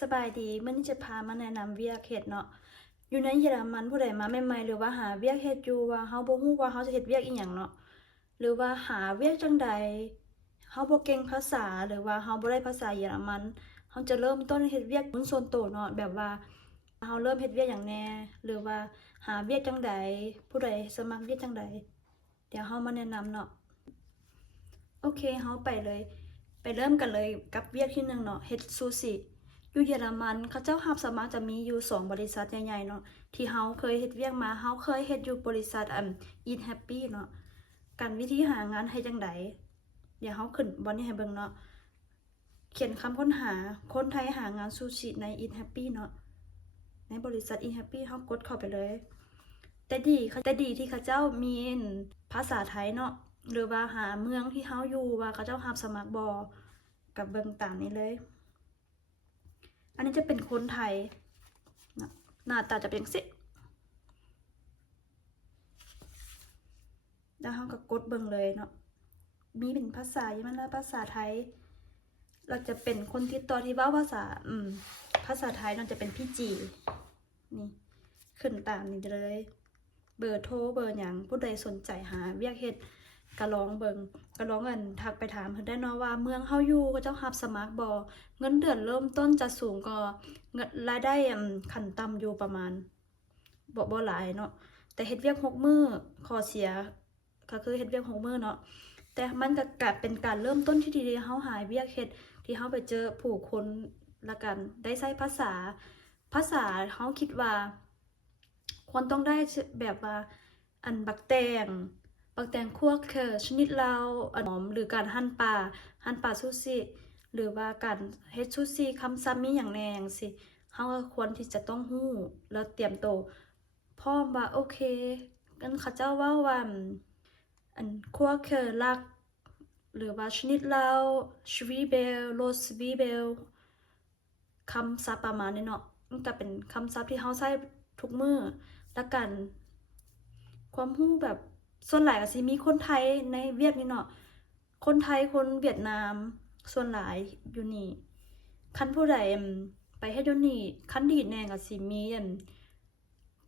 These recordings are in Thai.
สบายดีเมื้อนี้จะพามาแนะนำเวียกเฮ็ดเนาะอยู่ในเยอรมันผู้ใดมาใหม่ๆหรือว่าหาเวียกเฮ็ดอยู่ว่าเฮาบ่ฮู้ว่าเฮาจะเฮ็ดเวียกอีหยังเนาะหรือว่าหาเวียกจังใดเฮาบ่เก่งภาษาหรือว่าเฮาบ่ได้ภาษาเยอรมันเฮาจะเริ่มต้นเฮ็ดเวียกมันส่วนตัวเนาะแบบว่าเฮาเริ่มเฮ็ดเวียกหยังแน่หรือว่าหาเวียกจังใดผู้ใดสมัครเวียกจังใดเดี๋ยวเฮามาแนะนำเนาะโอเคเฮาไปเลย ไปเริ่มกันเลยกับเวียกที่หนึ่งเนาะเฮ็ดซูชิ อยู่เยอรมันเขาเจ้ารับสมัครจะมีอยู่สองบริษัทใหญ่ๆเนาะที่เฮาเคยเฮ็ดเวียกมาเฮาเคยเฮ็ดอยู่บริษัทอัน Eat Happy เนาะกันวิธีหางานให้จังไดเดี๋ยวเฮาขึ้นบนนี้ให้เบิ่งเนาะเขียนคำค้นหาคนไทยหางานซูชิใน Eat Happy เนาะในบริษัท Eat Happy เฮากดเข้าไปเลย แต่ดีเขาแต่ดีที่เขาเจ้ามีภาษาไทยเนาะหรือว่าหาเมืองที่เฮาอยู่ว่าเขาเจ้ารับสมัครบ่กับเบิ่งตามนี้เลย อันนี้จะเป็นคนไทย หน้าตาจะเป็นสิแล้วเขาก็กดเบิ่งเลยเนาะ มีเป็นภาษาเยอรมันและภาษาไทย เราจะเป็นคนที่ต่อที่ว่าภาษา อืม ภาษาไทยเราจะเป็นพี่จี นี่ ขึ้นตามนี้เลย เบอร์โทรเบอร์อย่างผู้ใดสนใจหาเวียกเฮ็ด กะลองเบิงกะลองเงินทักไปถามเพิ่นได้นาะว่าเมืองเฮาอยู่ก็เจ้ารับสมัครบ่เงินเดือนเริ่มต้นจะสูงกว่าเงินรายได้ขันต่ำอยู่ประมาณบ่บ่หลายเนาะแต่เฮ็ดเวียก6มื้อขอเสียก็คือเฮ็ดเวียก6มื้อเนาะแต่มันก็กลายเป็นการเริ่มต้นที่ดีเฮาหายเวียกเฮ็ดที่เฮาไปเจอผู้คนละกันได้ใช้ภาษา ภาษาเฮาคิดว่าควรต้องได้แบบว่าอันบักแตง บักแตงคั่วเคอชนิดลาวหอมหรือการหั่นปลาหั่นปลาซูชิหรือว่าการเฮ็ดซูชิคำซ้ำมีอย่างแนงสิเฮาก็ควรที่จะต้องฮู้แล้วเตรียมโตวพร้อมว่าโอเคกันเขาเจ้าเว้าว่าอันคั่วเคอลัก หรือว่าชนิดลาวชวีเบลโรสวีเบลคำศัพท์ประมาณนี้เนาะมันก็เป็นคำศัพท์ที่เฮาใช้ทุกมือแล้วกัน ความรู้แบบ ส่วนหลายก็สิมีคนไทยในเวียดนี่เนาะคนไทยคนเวียดนาม ส่วนหลายอยู่นี่คันผู้ใดไปเฮ็ดอยู่นี่คันดีแน่ก็สิมี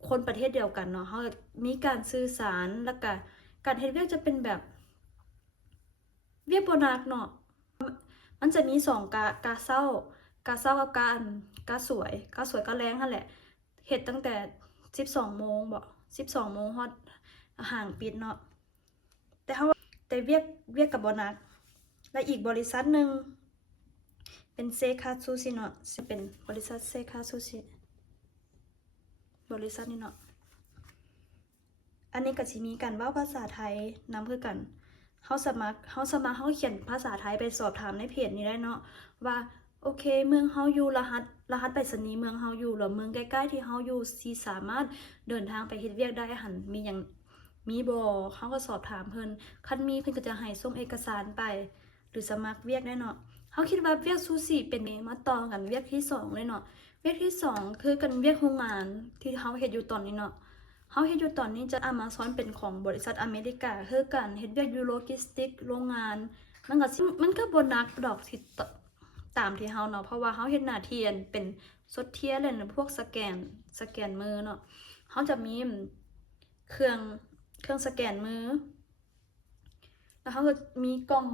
คนประเทศเดียวกันเนาะเฮามีการสื่อสารแล้วก็การเฮ็ดเวียกจะเป็นแบบเวียกบ่นักเนาะมันจะมีสองกากาเศร้ากาเศร้ากับกาอันกาสวยกาสวยกาแรงนั่นแหละเฮ็ดตั้งแต่12โมงบ่12โมงฮอด ห่างปิดเนาะแต่เฮาแต่เวียกเวียกกับบ่หนัก และอีกบริษัทหนึ่งเป็นเซคาซูชิเนาะเป็นบริษัทเซคาซูชิบริษัทนี้เนาะอันนี้ก็สิมีการว้าภาษาไทยนำคือกันเฮาสมัครเฮาสมัครเฮาเขียนภาษาไทยไปสอบถามในเพจนี้ได้เนาะว่าโอเค เมืองเฮาอยู่รหัสรหัสไปรษณีย์เมืองเฮาอยู่หรือเมืองใกล้ๆที่เฮาอยู่สิสามารถเดินทางไปเฮ็ดเวียกได้หันมีหยัง มีบ่เฮาก็สอบถามเพิ่นคันมีเพิ่นก็จะให้ส่งเอกสารไป หรือสมัครเวียกได้เนาะเฮาคิดว่าเวียกซูชิเป็นมาต่อกันเวียกที่สองเลยเนาะเวียกที่สองคือกันเวียกโรงงานที่เฮาเฮ็ดอยู่ตอนนี้เนาะเฮาเฮ็ดอยู่ตอนนี้จะ Amazon เป็นของบริษัทอเมริกาคือกันเฮ็ดเวียกยูโลจิสติกโรงงาน มันก็มันก็บ่หนักดอกที่ตตามที่เฮาเนาะเพราะว่าเฮาเฮ็ดหน้าเที่อันเป็นสดเทียเลยนะพวกสแกนสแกนมือเนาะเฮาจะมีเครื่อง เครื่องสแกนมือ แล้วเฮาก็มีกล้อง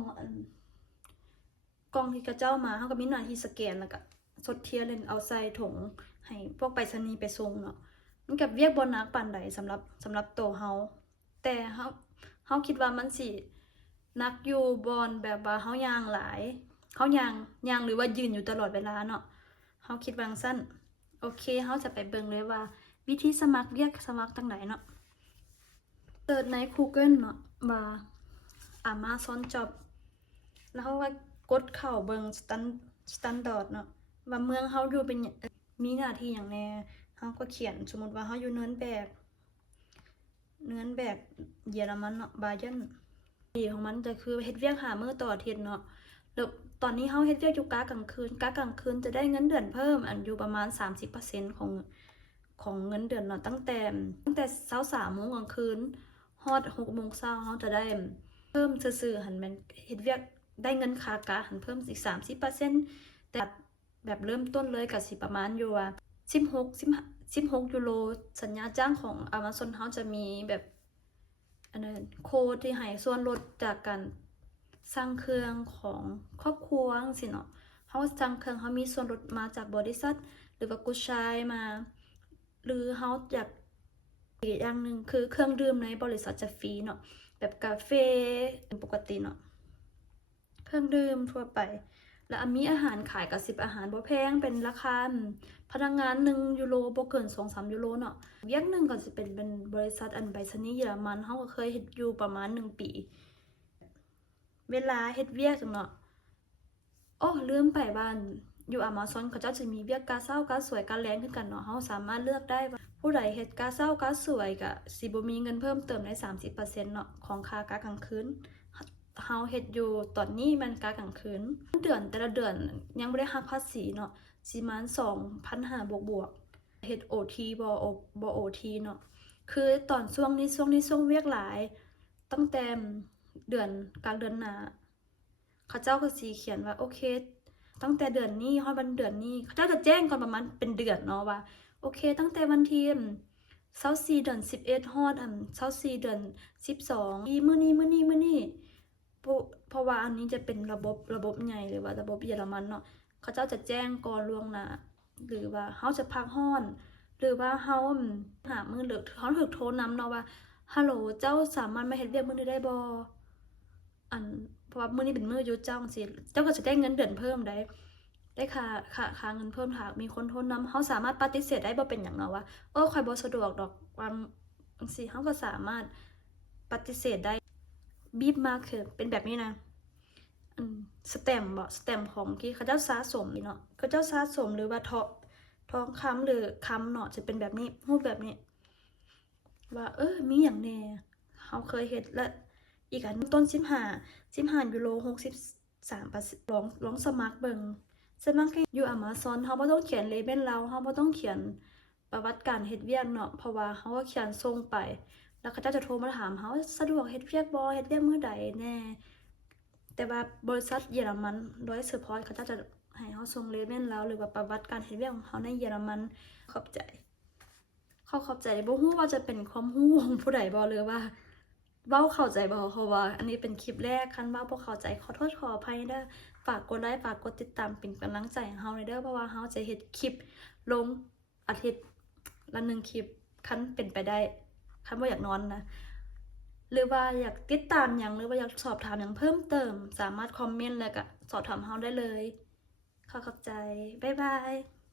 กล้องที่กระเจ้ามาเฮาก็มีหน้าที่สแกนแล้วก็สดเทียเลยเอาใส่ถุงให้พวกไปรษณีย์ไปส่งเนาะมันกับเวียกบ่หนักปานใดสำหรับสำหรับโตเฮาแต่เฮาเฮาคิดว่ามันสินักอยู่บอนแบบว่าเฮายางหลายเฮายางยางหรือว่ายืนอยู่ตลอดเวลาเนาะเฮาคิดวางสั้นโอเคเฮาจะไปเบิ่งเลยว่า วิธีสมัครเวียกสมัครจังไดเนาะ เสิร์ชใน Google เนาะว่า Amazon Job แล้วเฮาก็กดเข้าเบิงสแตนสแตนดาร์ดเนาะว่าเมืองเฮาอยู่เป็นมีหน้าที่หยังแน่เขาก็เขียนสมมติว่าเขาอยู่เนินแบกเนินแบกเยอรมันเนาะบาเยนดีของมันจะคือเฮ็ดเวียกหาเมื้อต่ออาทิตย์เนาะแล้วตอนนี้เขาเฮ็ดเวียกอยู่กะกลางคืนกะกลางคืนจะได้เงินเดือนเพิ่มอันอยู่ประมาณ 30%ของของเงินเดือนเนาะตั้งแต่ตั้งแต่เช้าสามโมงกลางคืน ฮอดหกโมงเช้าเขาจะได้เพิ่มซื่อหันมันเฮ็ดเวียกได้เงินค่ากะหันเพิ่มอีก30%แต่แบบเริ่มต้นเลยก็สิประมาณอยู่ว่า16 10 16ยูโรสัญญาจ้างของ Amazon เฮาจะมีแบบอันนั้นโค้ดที่ให้ส่วนลดจากการสร้างเครื่องของครอบครัวจังซี่เนาะเฮาสั่งเครื่องเฮามีส่วนลดมาจากบริษัท หรือว่ากุชายมา หรือเฮาอยาก อีกอย่างหนึ่งคือเครื่องดื่มในบริษัทจะฟรีเนาะแบบกาแฟปกติเนาะเครื่องดื่มทั่วไป แล้วมีอาหารขายกับสิบอาหารบ่แพงเป็นราคาพนักงาน1ยูโรบ่เกิน2-3ยูโรเนาะอย่างหนึ่งก็สิเป็นเป็นบริษัทอันไปรษณีเยอรมันเฮาก็เคยเฮ็ดอยู่ประมาณ1ปี เวลาเฮ็ดเวียกเนาะโอ้ลืมไปบ้านอยู่ Amazon เขาเจ้าจะมีเวียกกาเช้ากาสวยกาแลงคือกันเนาะเฮาสามารถเลือกได้ ผู้ใดเฮ็ดกาเช้ากาสวยก็สิบ่มีเงินเพิ่มเติมได้30%เนาะของค่ากากลางคืนเฮาเฮ็ดอยู่ตอนนี้มันกากลางคืนเดือนแต่ละเดือนยังบ่ได้หักภาษีเนาะสิประมาณ2,500บวกๆเฮ็ด OT บ่โอบ่ OT เนาะคือตอนช่วงนี้ช่วงนี้ช่วงเวียกหลาย ตั้งแต่เดือนกลางเดือนหน้าเขาเจ้าก็สิเขียนว่าโอเค ตั้งแต่เดือนนี้ฮอดวันเดือนนี้เขาเจ้าจะแจ้งก่อนประมาณเป็นเดือนเนาะว่า โอเค ตั้งแต่วันที่24เดือน11ฮอดอัน24เดือน12อีมื้อนี้มื้อนี้มื้อนี้เพราะว่าอันนี้จะเป็นระบบระบบใหญ่หรือว่าระบบเยอรมันเนาะเขาเจ้าจะแจ้งก่อนล่วงหน้าหรือว่าเฮาจะพักฮ้อน หรือว่าเฮาหามือเหลือเขาถึกโทรนำเนาะว่าฮัลโหลเจ้าสามารถมาเฮ็ดเวียกมือนี้ได้บ่อันเพราะว่ามือนี้เป็นมือยุดเจ้าจังเจ้าก็จะได้เงินเดือนเพิ่มได้ ได้ค่าค่าค่าเงินเพิ่มหากมีคนโทรนำเฮาสามารถปฏิเสธได้บ่เป็นหยังเนาะว่าเออข่อยบ่สะดวกดอกวางจังซี่เฮาก็สามารถปฏิเสธได้บีบมาคือเป็นแบบนี้นะสแตมบ่สแตมของที่เขาเจ้าสะสมเนาะเขาเจ้าสะสมหรือว่าทอทองคำหรือคำเนาะจะเป็นแบบนี้รูปแบบนี้ ว่าเออมีอย่างแน่เขาเคยเฮ็ดและอีกอันต้น15 15ยูโร63ลองลองสมัครเบิ่ง สมัครให้อยู่ Amazon เฮาบ่ต้องเขียนเลเบลเราเฮาบ่ต้องเขียนประวัติการเฮ็ดเวียกเนาะเพราะว่าเฮาก็เขียนส่งไป แล้วเขาเจ้าจะโทรมาถามเขาสะดวกเฮ็ดเวียกบ่เฮ็ดเวียกมื้อใดแน่ แต่ว่าบริษัทเยอรมันโดยเฉพาะเขาเจ้าจะให้เขาส่งเลเมนแล้วหรือว่าประวัติการเฮ็ดเวียกของเขาในเยอรมันขอบใจเขาขอบใจบ่ฮู้ว่าจะเป็นความรู้ของผู้ใดบ่หรือว่าเว้าเข้าใจบ่เพราะว่า อันนี้เป็นคลิปแรกคันว่าบ่เข้าใจขอโทษขออภัยเด้อ ฝากกดไลค์ฝากกดติดตามเป็นกำลังใจเฮาหน่อยเด้อเพราะว่าเฮาจะเฮ็ดคลิปลงอาทิตย์ละหนึ่งคลิปคันเป็นไปได้คันว่าอยากนอนนะหรือว่าอยากติดตามอย่างหรือว่าอยากสอบถามอย่างเพิ่มเติม สามารถคอมเมนต์แล้วก็สอบถามเฮาได้เลยขอขอบใจ บ๊ายบาย